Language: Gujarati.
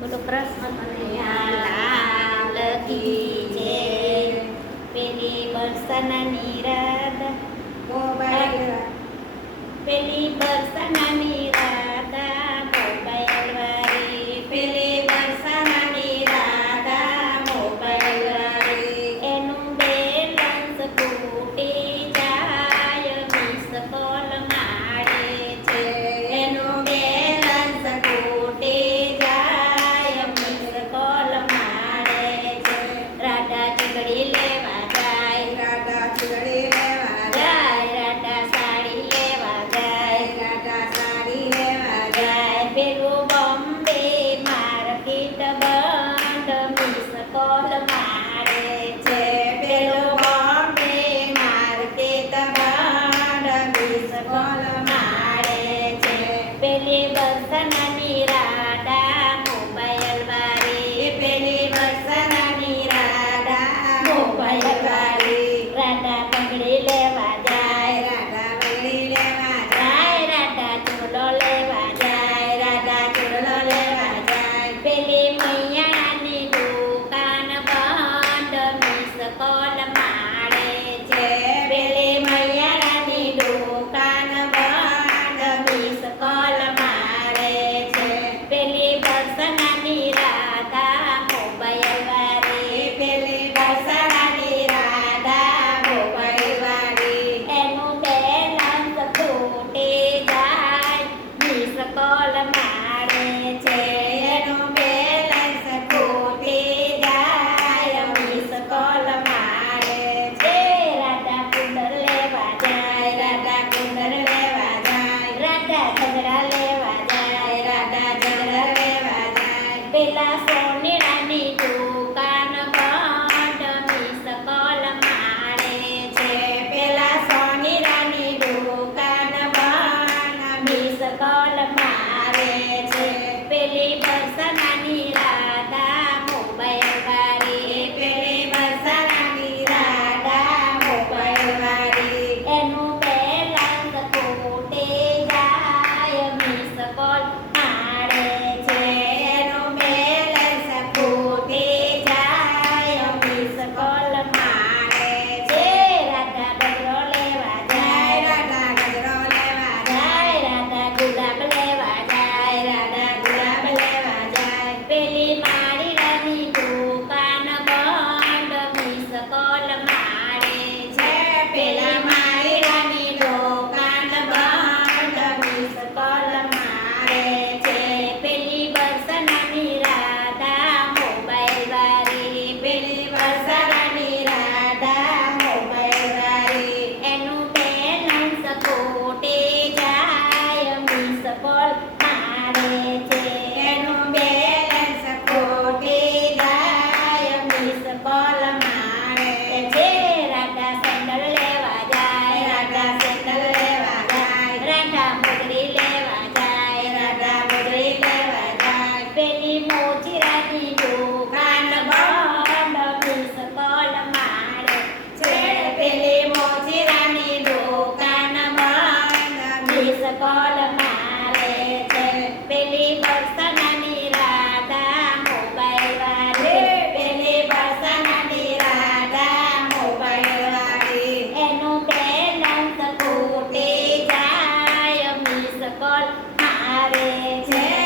બોલો કૃષ્ણ કનૈયા લાલ કી જય. પેલી બરસન નિરાદ pelafones for ball, આવે છે.